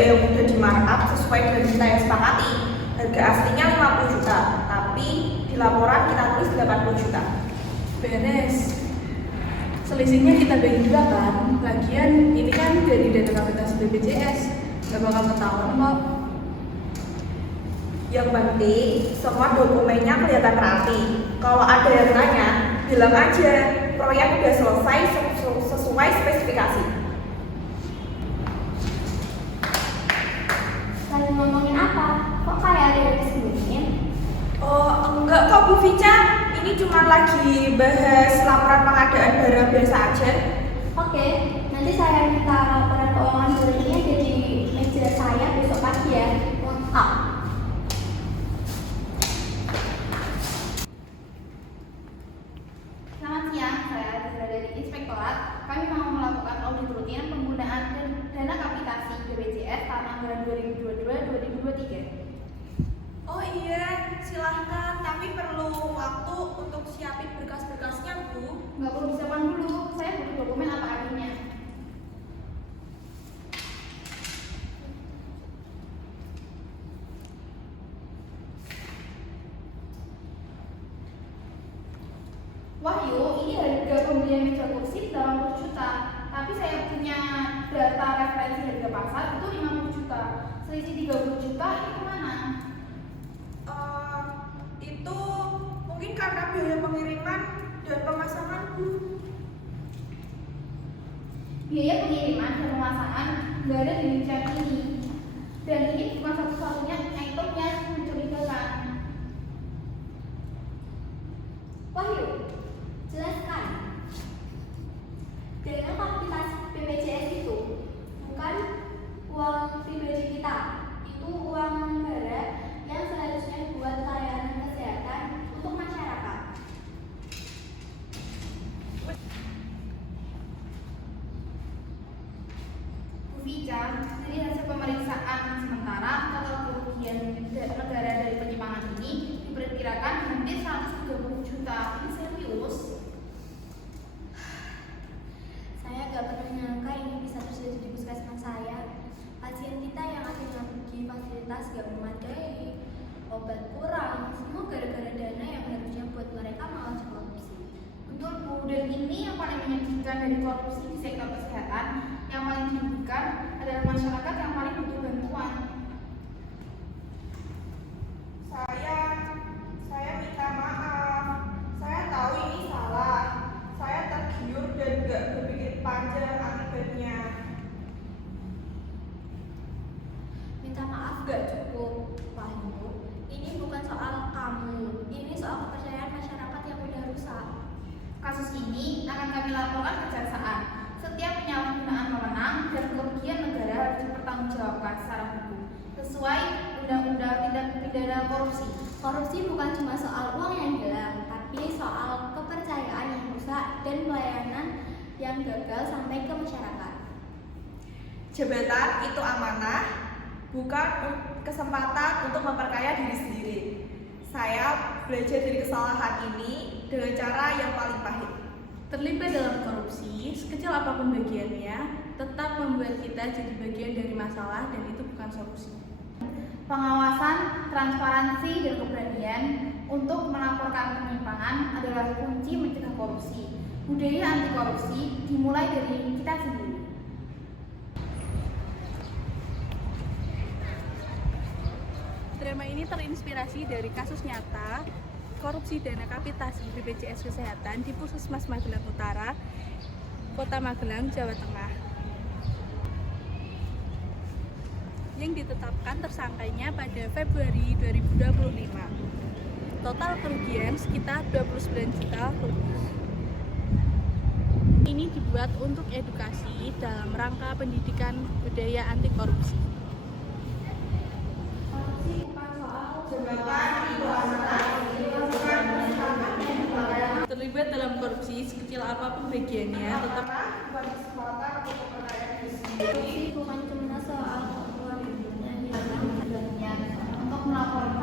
biaya yang udah di-markup sesuai dengan kita yang sepakati. Harga aslinya 50 juta, tapi di laporan kita tulis 80 juta. Beres. Selisihnya kita bagi dua kan? Lagian ini kan dari dana kapitasi BPJS, gak bakal ketahuan kok. Yang penting semua dokumennya kelihatan rapi. Kalau ada yang tanya, bilang aja proyek udah selesai sesuai spesifikasi. Lagi ngomongin apa? Kok kayak ada yang disembunyiin? Oh enggak kok Bu Vica, ini cuma lagi bahas laporan pengadaan barang biasa aja. Oke, nanti saya minta laporan keuangan bulannya jadi meja saya besok pagi ya. Lengkap. Selamat siang, saya Azra dari Inspektorat. Kami mau melakukan audit rutin penggunaan dana kapitasi BPJS tahun anggaran 2022-2023. Oh iya, silahkan, tapi perlu waktu untuk siapin berkas-berkasnya Bu. Nggak perlu disiapkan dulu, saya butuh dokumen apa adanya. Wahyu, ini harga pembelian meja kursi 80 juta, tapi saya punya data referensi harga pasar itu 50 juta. Selisih 30 juta ini kemana? Itu mungkin karena biaya pengiriman dan pemasangan Bu. Biaya pengiriman dan pemasangan nggak ada di rincian ini, dan ini bukan satu-satunya item yang mencurigakan. Wahyu, jelaskan. Dana kapitasi BPJS itu bukan uang pribadi kita, itu uang negara yang seharusnya buat layanan kesehatan untuk masyarakat. Bu Vica, dari hasil pemeriksaan sementara total kerugian negara dari penyimpangan ini diperkirakan hampir 130 juta. Ini serius? Saya gak pernah nyangka ini bisa terjadi di puskesmas saya. Pasien kita yang akhirnya pergi fasilitas gak memadai, obat kurang, semua gara-gara dana yang harusnya buat mereka malah korupsi. Betul Bu, dan ini yang paling menyedihkan dari korupsi di sektor kesehatan. Yang paling menyedihkan adalah masyarakat yang paling butuh bantuan. Saya minta maaf. Saya tahu ini salah. Saya tergiur dan gak berpikir panjang akibatnya. Minta maaf gak cukup, Wahyu. Ini bukan soal kamu, ini soal kepercayaan masyarakat yang udah rusak. Kasus ini akan kami laporkan kejaksaan. Setiap penyalahgunaan wewenang dan kerugian negara harus dipertanggungjawabkan secara hukum sesuai Undang-Undang Tindak Pidana Korupsi. Korupsi bukan cuma soal uang yang hilang, tapi soal kepercayaan yang rusak dan pelayanan yang gagal sampai ke masyarakat. Jabatan itu amanah, bukan kesempatan untuk memperkaya diri sendiri. Saya belajar dari kesalahan ini dengan cara yang paling pahit. Terlibat dalam korupsi, sekecil apapun bagiannya, tetap membuat kita jadi bagian dari masalah dan itu bukan solusi. Pengawasan, transparansi, dan keberanian untuk melaporkan penyimpangan adalah kunci mencegah korupsi. Budaya anti korupsi dimulai dari kita sendiri. Drama ini terinspirasi dari kasus nyata korupsi dana kapitasi BPJS Kesehatan di Puskesmas Magelang Utara, Kota Magelang, Jawa Tengah. Yang ditetapkan tersangkanya pada Februari 2025. Total kerugian sekitar 29 juta rupiah. Ini dibuat untuk edukasi dalam rangka pendidikan budaya anti korupsi. Korupsi bukan soal Jabatan itu amanah, bukan kesempatan yang diperkaya. Terlibat dalam korupsi sekecil apapun bagiannya, tetap bukan kesempatan untuk memperkaya diri sendiri. korupsi bukan cuma soal uang yang hilang. Untuk melaporkan